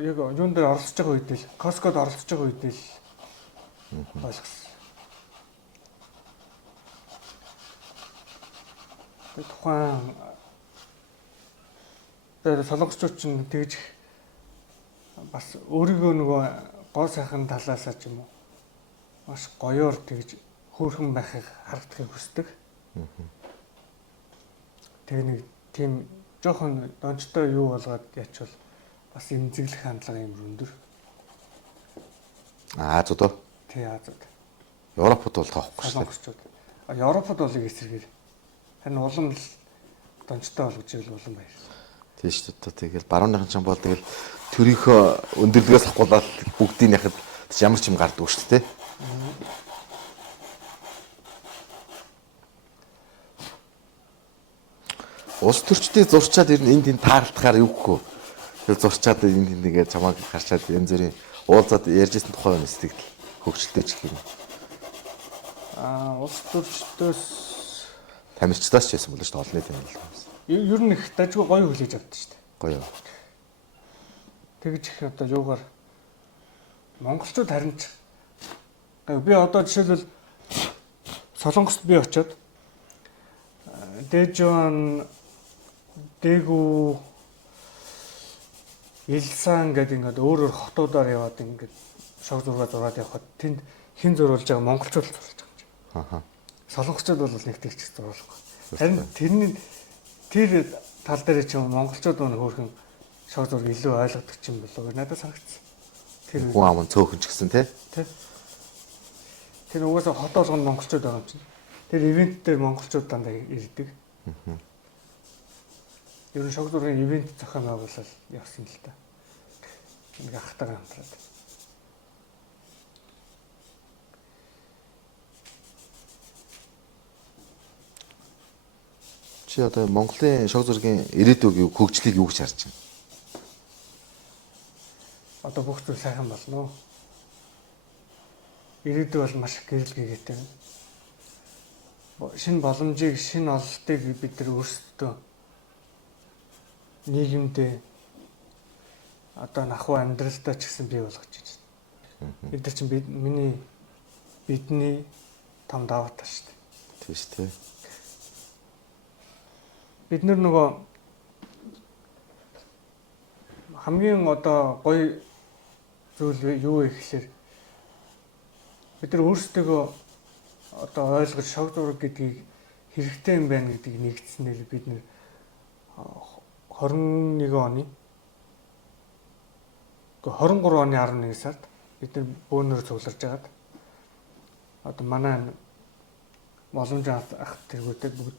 яг юун дээр оролцож байгаа үед л Costco-д оролцож байгаа үед л ойлгосон. тухайн тэр солонгосчууд ч тэгж бас өөрийгөө нөгөө гоо сайхан талаасаа ч юм уу маш гоёор тэгж хөөрхөн байхыг харагдахыг хүсдэг. Тэгээ нэг тийм жоохон дончтой юу болгоод ячвал бас эмзэглэх хандлага юм өндөр. Азууд уу? Тий, Азууд. Европод бол тоохгүй шүү дээ. Солонгосчууд. Европод бол их эсэргээр. Харин улам л дончтой болгож ивэл улам баяр. Тийм шүү дээ. Тэгэл барууныхан ч юм бол тэгэл төрийнхөө өндөрлөгөөс ахгуулаад бүгдийг яхад ямар ч юм гарддаг шүү дээ. Улс төрчдөө зурчаад ер нь энд тэнд таарлахаар юу гэхгүй. Тэр зурчаад энд тэнд нэгээ чамааг харчаад янз бүрийн уулзаад ярьжсэн тухай байна сэтгэл хөгжилтэй ч гэх юм. Улс төрчдөөс Тамирчдаас ч байсан болоо шүү дээ олонний танил. ер нь их дажгүй гоё хүлээж авдаг шүү дээ. Гоё. Тэгж их одоо юугаар монголчууд харин ч би одоо жишээлбэл Солонгост би очиод Дэжон Дэгүү Илсан гэдэг ингээд өөр хотуудаар яваад ингээд шог зураг зураад явхад тэнд хэн зурулж байгаа монголчууд л зурулж байгаа юм. Аха. Солонгосчууд бол нэг тэгч зурулахгүй. Харин тэр тал дээр ч юм монголчууд нь хөөрхөн шог зураг илүү ойлгодог юм болов уу надад санагдсан. Тэр Хүн ам цөөхөн ч гэсэн тий. Тэр угаасаа хот болгоно монголчууд байгаа юм чинь. Тэр ивент дээр монголчууд дандаа ирдэг. Ер нь шог зургийн ивент зохион байгуулалт явсан л та. Нэг ахтайгаа хамтраад. Чи одоо Монголын шог зургийн ирээдүйг хөгжлийг юу гэж харж байна? Одоо бүх зүйл сайхан болно. Ирээдүй бол маш их гэрэл гээтэй байна. Шинэ боломжийг, шинэ ололтыг бид нар өөрсдөө нийгэмдээ одоо нахуу амьдралдаа ч гэсэн бий болгож байна. Бид нар чинь бидний том даваа тал шүү дээ. Тийм шүү дээ. Бид нар нөгөө хамгийн одоо гоё зүйл юу вэ гэхээр бид нар өөрсдөө одоо ойлгож шог зураг гэдгийг хэрэгтэй юм байна гэдгийг нэгдснээр бид нар 21 оны 23 оны 11 сард бид нар бөөнөр цугларч агаад одоо манай боломж ах тэргүүтэй бүгд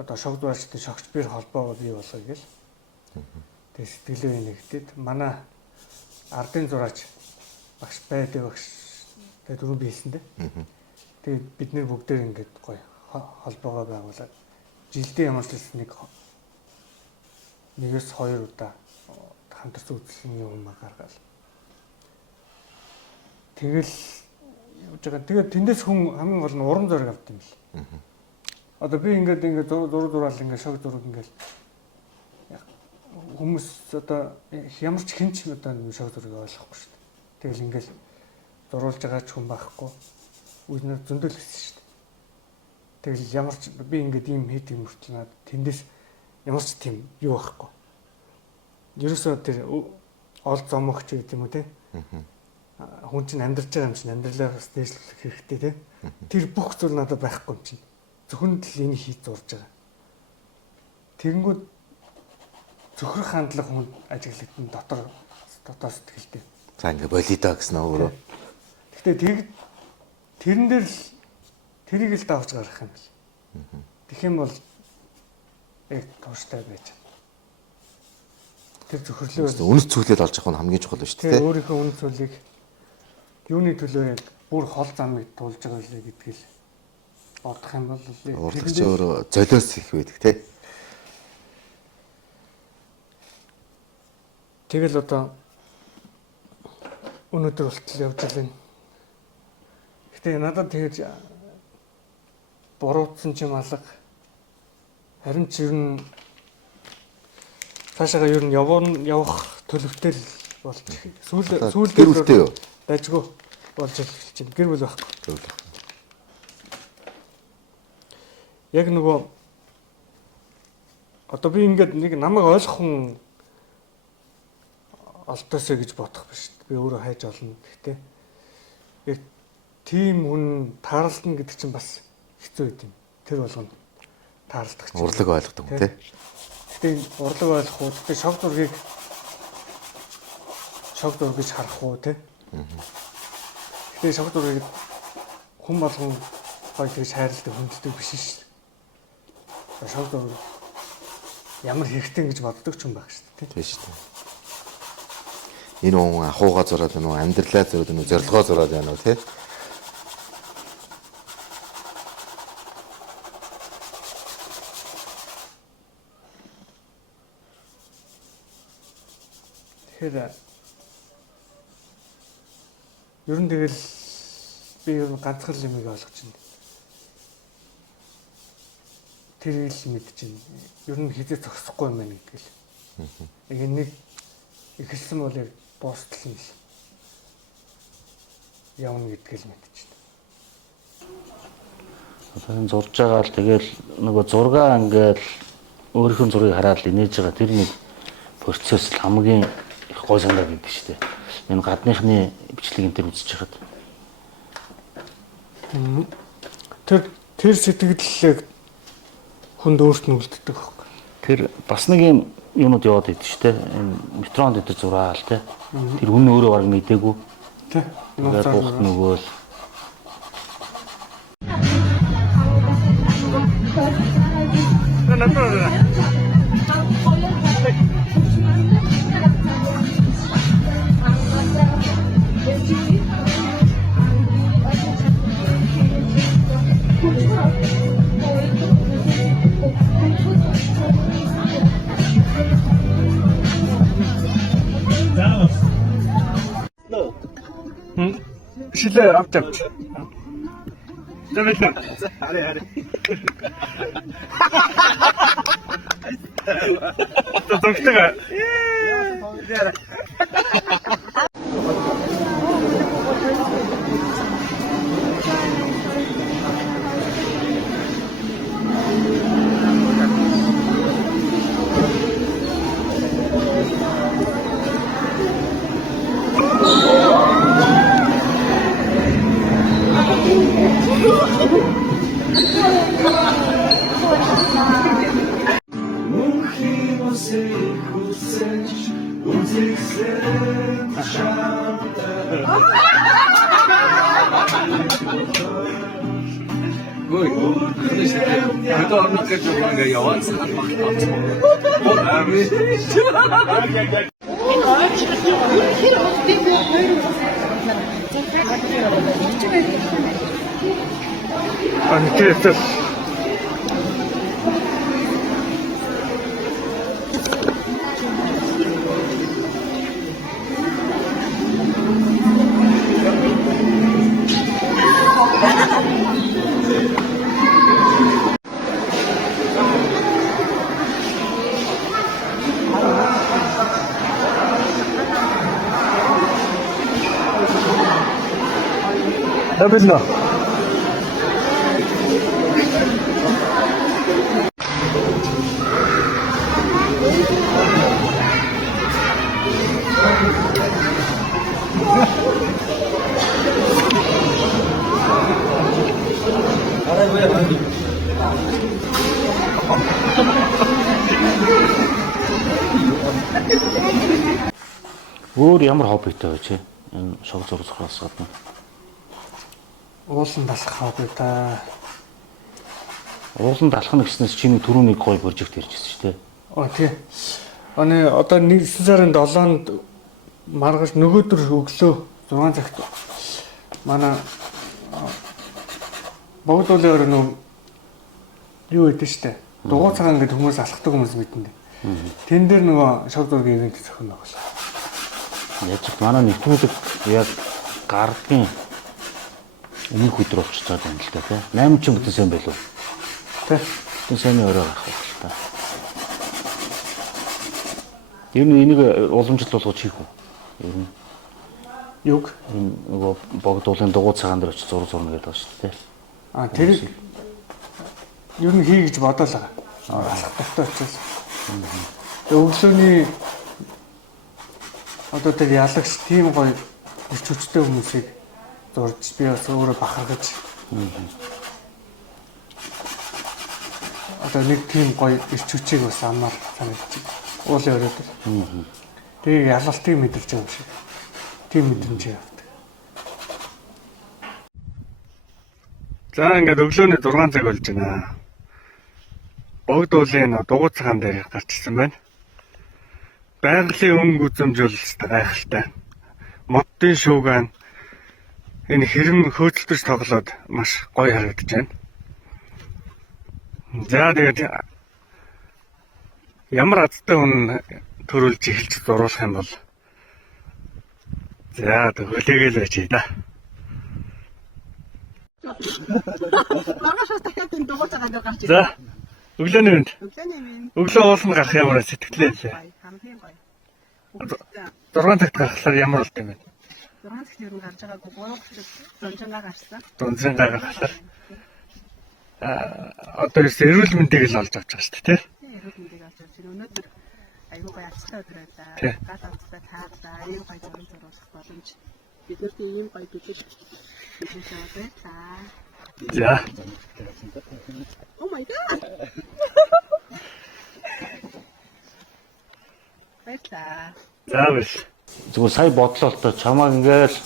одоо шог зурагчдын шогч бэр холбоо бий болгоё гэл. Тэгээ сэтгэлээ нэгдээд манай ардын зураач багш байдаг багш тэгээ дөрөв биелсэн дээ. Тэгээд бид нэр бүгдээр ингээд гоё холбоогоо байгуулад жилдээ ямар ч нэгээс 2 удаа хамтарч үзлэлийн юм гаргаад. Тэгэл явж байгаа. Тэгээд тэндээс хүн хамгийн гол нь уран зориг авд юм бэл. Одоо би ингээд зураг ингээд шог зураг ингээд хүмүүс одоо ямар ч хинч одоо шог зургийг ойлгохгүй шүү дээ. Тэгэл ингээд зурулж байгаа ч хүн байхгүй. Үзнэ зөндөл гэсэн шүү дээ. Тэгэл ямар ч би ингээд ийм хийдэг мөртлөө надад тэндээс ямар ч тийм юу байхгүй. Ерөөсөө тэр ол зомогч гэдэг юм уу те. Хүн чинь амьдарч байгаа юм чинь амьдралаа бас дээшлэх хэрэгтэй те. Тэр бүх зүйл надад байхгүй юм чинь. Зөвхөн л энэ хийж зурж байгаа. Тэгэнгүүт зөвхөн хандлага хүн ажиглагдсан дотор сэтгэлтэй. За ингээ болидо гэсэн өөрөө. Гэхдээ тэрэн дээр л тэрийг л давж гаргах юм бэл. Тэгэх юм бол яг тууштай байж байна. Тэр зөвхөрлөө Үнэт зүйлэл олж авах нь хамгийн чухал шүү дээ. Тэгээ өөрийнхөө үнэт зүйлийг юуны төлөө яг бүр хол замыг туулж байгаа үлээ гэдгийг л бодох юм бол Урлагч өөрөө золиос их байдаг тий. Тэгэл одоо өнөөдөр болтол явж байгаа. Гэтэ надад тэгэж буруутсан ч юм алга. Харин ч ер нь цаашаа ер нь явах төлөвтэй л болж сүүлд Гэрүүлтэй юу? дажгүй болж эхэлж байна. Гэр бүл байхгүй. Яг нөгөө одоо би ингээд нэг намайг ойлгох хүн олдосоо гэж бодох биш. Би өөрөө хайж олно. Гэхдээ яг тийм хүн таарлна гэдэг чинь бас хэцүү юм. Тэр болгоно таарладаг чинь. Урлаг ойлгодог хүн тий. Гэхдээ урлаг ойлгох уу, гэхдээ шог зургийг шог зураг гэж харах уу тий. Гэхдээ шог зургийг хүн болгон гоё тэгж хайрладаг хүнддэг биш шүү дээ. Шог зураг ямар хэрэгтэй гэж боддог ч юм байх шүү дээ. Тийм шүү дээ. Энэ хүн ахуугаа зураад байна уу, амьдралаа зураад байна уу, зорилгоо зураад байна уу тий? Тэгэхээр ер нь тэгэл би ер нь ганцхан юмыг ойлгож байна. Тэр ил мэдчихэв. Ер нь хизээ зогсохгүй юм байна гэдгээл. Яг нэг ихэлсэн бол яг босдол юм шиг. Явна гэдгээл мэдчихэв. Одоо энэ зурж байгаа л тэгэл нөгөө зургаа ингээл өөрийнхөө зургийг хараад инээж байгаа тэр нэг процесс л хамгийн их гой санаад байдаг шүү дээ. Энэ гадныхны бичлэгийг энэ төр үзэж хахад. Тэр сэтгэллийг хүнд өөрт нь үлддэг байхгүй. Тэр бас нэг юм юмуд яваад идэв шүү дээ. Энэ метронд дээр зураал те. Тэр үн өөрөө баг мэдээгүй. Тэ. Тэгээд бухт нөгөө л шилээ авч. Дэмэлээ. Хари. Тогтдог. Интересно. Добрый. өөр ямар хоббитай байж энэ шог зурхаас гадна Уулан талах хобби та. уулан талах гэснээс чиний түрүүний гой прожект ярьжсэн шүү дээ. Тий. Одоо 9 сарын 7-нд маргааш нөгөөдөр өглөө 6 цагт манай богдуулаар нөө юу гэдэг штэ. Дугуй цагаан гэдэг хүмүүс алхдаг хүмүүс мэднэ. Тэн дээр нөгөө шог зургийн ивент зохино байгаа. Яаж ч манай нэвтрүүлэг яг гардын өмнөх өдөр болчихж байгаа юм л та тий. 8 ч бүтэн сайн байлуу. Тий. Бүтэн сайн өрөө авах байх л та. Ер нь энийг уламжлал болгож хийх үү? Ер нь юг энэ нөгөө богдуулын дугуй цагаан дээр очиж зур зурна гэдэг байна шүү дээ. Тэр ер нь хий гэж бодоол байгаа. Алах дуртай учраас. Тэгээ өглөөний одоо тэр ялагч тийм гоё ирч хүчтэй хүмүүсийг зурж би бас өөрөө бахархаж. Одоо нэг тийм гоё ирч хүчийг бас амар санагдчих. Уулын өрөөд. Тэгээ ялалтыг мэдэрч байгаа юм шиг. Тийм мэдрэмж явдаг. За ингээд өглөөний 6 цаг болж байна. Богд уулын дугуй цагаан дээр гарч ирсэн байна. Байгалийн өнгө үзэмжүүлэлт гайхалтай. Моддын шууган энэ хэрэм хөөцөлдөж тоглоод маш гоё харагдаж байна. За тэгээд ямар азтай хүн төрүүлж эхэлж зуруулах юм бол за хөлөөгөл байчээ да. За өглөөний мэнд. Өглөө ууланд гарах ямар сэтгэлээ лээ. Хамгийн гоё. 6 цагт гарахлаар ямар болт юм бэ? 6 цагт ер нь гарч байгаагүй 3:30 дунжингаа гарсан. Дунжингаа гарахлаар одоо эрүүл мэндийг л олж авч байгаа шүү дээ, тий? Эрүүл мэндийг авч явж байна. Өнөөдөр аюу гоё авцтай өдөр байлаа. Тий. Гал авцтай таалаа. Аюу гоё зурулах боломж. Биднэрт ийм гоё бэлэл хийж аваа. За. Oh my god. Баярлаа. За биш. Зүгээр сая бодлоо л тоо чамааг ингээл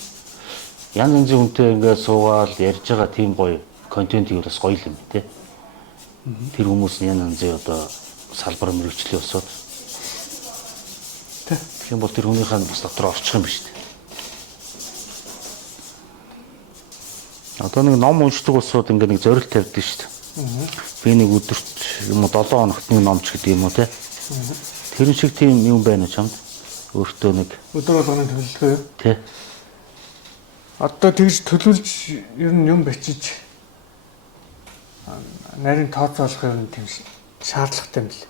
янз янзын хүнтэй ингээд суугаал ярьж байгаа тийм гоё контентийг бас гоё юм те. Тэр хүмүүс нь янз янзын одоо салбар мөрөгчлөө өсөд. Тийм бол тэр хүнийхээ бас дотор орчих юм биш үү? Одоо нэг ном уншдаг усуд ингээд нэг зорилт тавьдаг шүү дээ. Би нэг өдөрт юм уу 7 хоногт нэг ном ч гэдэг юм уу те. Тэр шиг тийм юм байна чамд. Өөртөө нэг Өдөр болгоны төлөвлөгөө юу? тий. Одоо тэгж төлөвлөж ер нь юм бичиж нарийн тооцоолох юм тийм шаардлагатай юм л.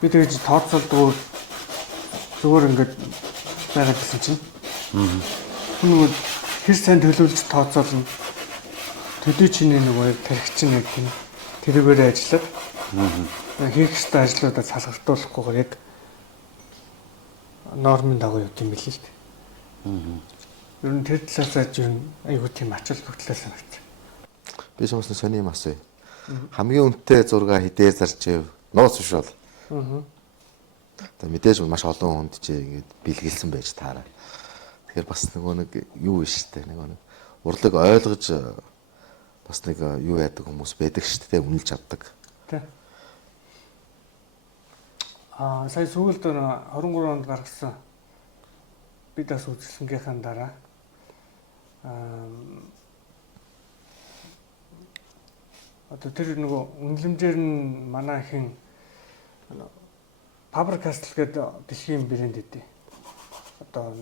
Би тэгж тооцоолдгоо зүгээр ингээд байгаад гэсэн чинь. Нөгөө хэр сайн төлөвлөж тооцоолно. Төдий чиний нөгөө тархич нэг тийм тэрүүгээр ажиллаад хийх ёстой ажлуудаа салгартуулахгүйгээр яг нормын дагуу явд юм билээ л дээ. Ер нь тэр талаасаа ч юм айгуу тийм ачаал бүгдлээ санагц. Би ସମସ୍ତେ сони юм асууя. Хамгийн үнэтэй зураг хідээ зарж ив. Нууц биш бол. Одоо мэдээж маш олон хүнд чи ингэж бэлгэлсэн байж таараа. Тэгэхээр бас нөгөө нэг юу биш үү? Нөгөө нэг урлаг ойлгож бас нэг юу яадаг хүмүүс байдаг шүү дээ. Үнэлж авдаг. Тэ. Сая сүүлд 23 онд гаргасан бид бас үзэсгэлэнгийнхаа дараа одоо тэр нөгөө үнэлэмжээр нь манай хин Faber Castell гэдэг дэлхийн брэнд эдээ. Одоо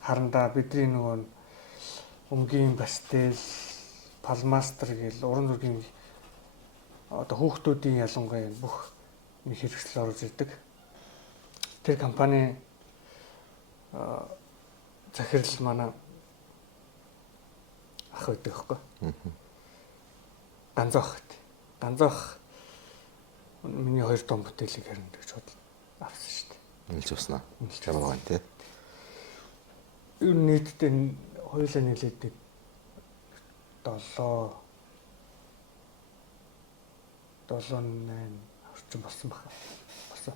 харандаа бидний нөгөө өмгийн пастел, палмастер гэл уран зургийн одоо хүүхдүүдийн ялангуяа бүх нэг хэрэгсэл оруулж ирдэг. Тэр компани захирал манай ах байдаг байхгүй. Ганзах миний 2 том бүтээлийг харин гэж бодол авсан шүү дээ. Үнэлж авснаа. Чамаа байна те. Ер нь нийтдээ хоёулаа нийлээд 7 8 орчим болсон байна. Болсон.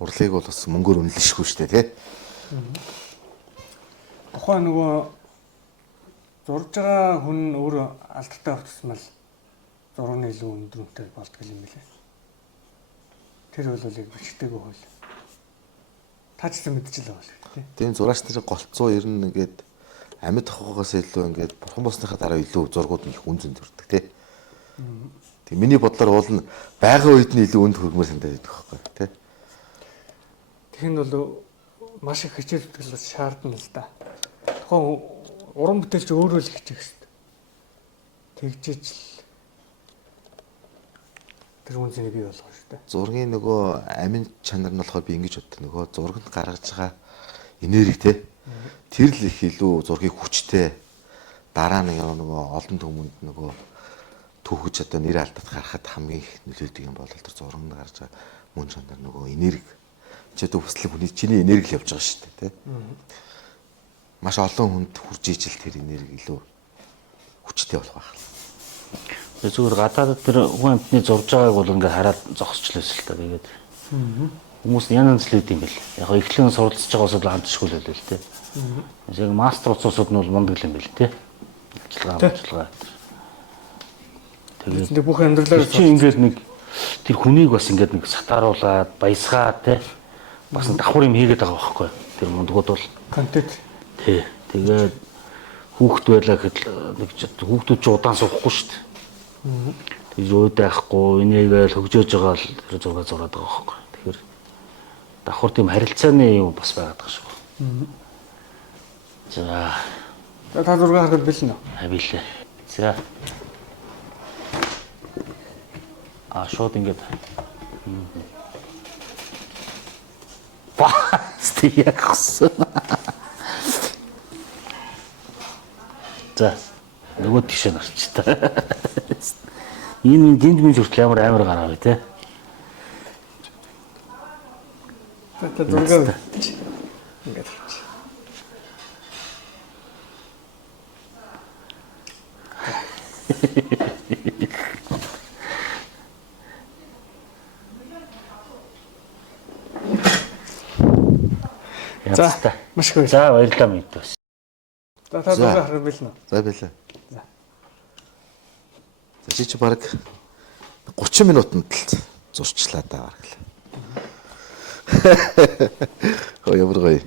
Урлыг бол бас мөнгөөр үнэлшгүй шүү дээ тий. Тухайн нөгөө зурж байгаа хүн өөр алдартай автсмал зургийн илүү өндөр үнэтэй болдгоо юм билээ. Тэр бол яг бичгтэйг хөл. Таачсан мэдчихлээ бол тий. Тийм зураач нар голцоо ер нь ингээд амьд ахуйгаас илүү ингээд бурхан болсныхаа дараа илүү зургууд нь их үн зөнд төрдөг тий. Тэг миний бодлоор уул нь байгаа үед нь илүү үнд хөргмөр санагдаад байдаг байхгүй тий. Тэгин бол маш их хичээл зүтгэлээс шаардна л да. Тухайн уран бүтээлч өөрөө л хичээх хэрэгтэй. Тэгжиж л тэр үнцнийг бий болгох шүү дээ. Зургийн нөгөө амин чанар нь болохоор би ингэж боддог. Нөгөө зурганд гаргаж байгаа энерги тий. Тэр л их илүү зургийг хүчтэй дараа нь нөгөө олон хүмүүнд нөгөө түүхэж одоо нэр алдаад гарахад хамгийн их нөлөөдөг юм бол тэр зураг нь гарч байгаа мөн чанар нөгөө энерги. Чи одоо хүслэг хүний чиний энерги л явж байгаа шүү дээ, тий. Маш олон хүнд хүрж ижил тэр энерги илүү хүчтэй болох байх. Зүгээр гадаадд тэр хүн амтны зурж байгааг бол ингээд хараад зогсчлээс л та тэгээд. Хүмүүс янз янз л үт юм бэл. Яг эхлэн суралцж байгаа усуд хамтшгүй л байлээ л тий. Яг мастер уцуусууд нь бол мундаг юм бэл тий. Ажиллагаа. Тэгээд бүх амьдралаа чи ингээд нэг тэр хүнийг бас ингээд нэг сатааруулаад баясгаад тий. Бас давхар юм хийгээд байгаа байхгүй. Тэр мундгууд бол контент. Тий. Тэгээд хүүхд байлаа гэхэд нэг хүүхдүүд ч удаан суухгүй шүү дээ. Тэгж уудайхгүй энийгээл хөгжөөж байгаа л тэр зураг зураад байгаа байхгүй. Тэгэхээр давхар тийм харилцааны юм бас байгаад байгаа шүү. За. Та зураг харахад бэлнэ. Авилаа. За. Шууд ингээд. Стияк хс. За. Нөгөө тийш нарч та. Энэ гинт минь хүртэл амар гараа тий. Та зураг ингээд. За, маш их за баярлалаа мэд бас. За та зураг харах бэлнэ. За байлаа. За чи баг 30 минутанд л зурчлаа даа баг л. Хөө ямар гоё.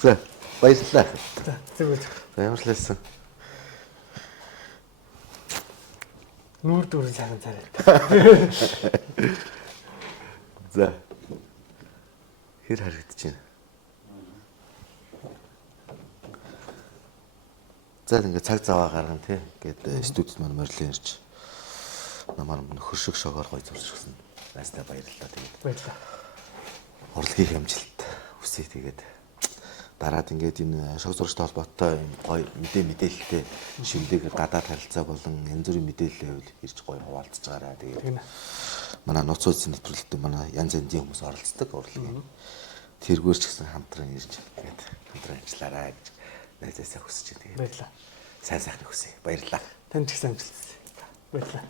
За баярлалаа. За зүгээр. За ямар ч лээсэн. Нүүр дүүрэн цагаан царай. За. Хэр харагдаж байна. За ингээд цаг заваа гаргана тий. Ингээд студид маань морилын ирж намаар нөхөр шиг шогоор гоё зурж гисэн. Настаа баярлалаа тэгээд. Баярлалаа. Урлагийн амжилт хүсье тэгээд. Дараад ингээд энэ шог зурагтай холбоотой юм гоё мэдээлэлтэй шимдэг гадаад харилцаа болон янз бүрийн мэдээлэл ирж гоё хуваалцж байгаараа тэгээд манай нууц үзэн нэвтрүүлэлтэд манай янз янзын хүмүүс оролцдог урлагийн тэргээр ч гэсэн хамтран ирж тэгээд хамтран ажиллаарай гэж найзаасаа хүсэж байна тэгээд. Баярлалаа. Сайн сайхны хүсье. Баярлалаа. Танд ч гэсэн амжилт. Баярлалаа.